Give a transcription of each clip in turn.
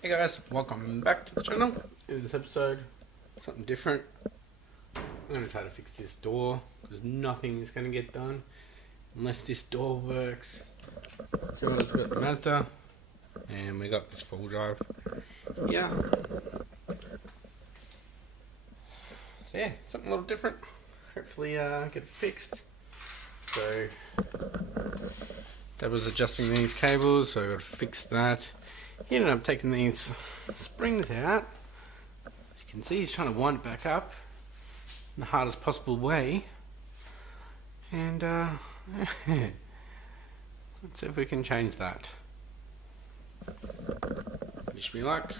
Hey guys, welcome back to the channel. In this episode, something different. I'm going to try to fix this door because nothing is going to get done unless this door works. So we've got the Mazda and we got this full drive. Yeah. So yeah, something a little different. Hopefully get it fixed. So that was adjusting these cables, so I got to fix that. He ended up taking these springs out. As you can see, he's trying to wind it back up in the hardest possible way. And let's see if we can change that. Wish me luck.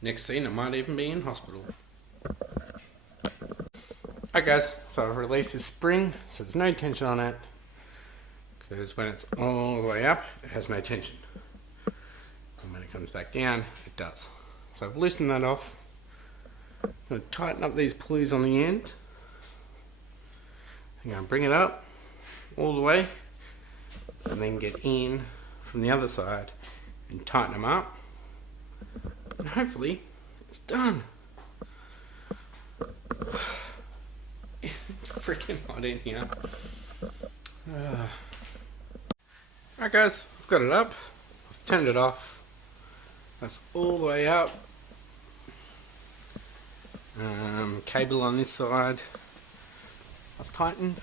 Next scene, I might even be in hospital. Alright guys, so I've released this spring, so there's no tension on it. Because when it's all the way up, it has no tension. And when it comes back down, it does. So I've loosened that off. I'm going to tighten up these pulleys on the end. I'm going to bring it up all the way and then get in from the other side and tighten them up. And hopefully it's done. It's freaking hot in here. Alright guys, I've got it up. I've turned it off. That's all the way up. Cable on this side I've tightened.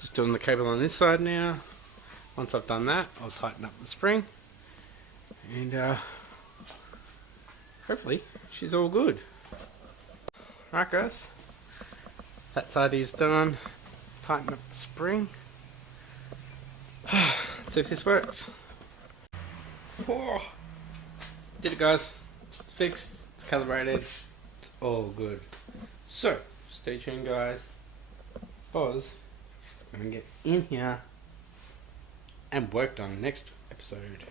Just doing the cable on this side now. Once I've done that, I'll tighten up the spring. And hopefully she's all good. Alright guys, that side is done. Tighten up the spring. Let's see if this works. Oh, did it guys. It's fixed, it's calibrated, it's all good. So, stay tuned guys. Because I'm going to get in here and worked on next episode.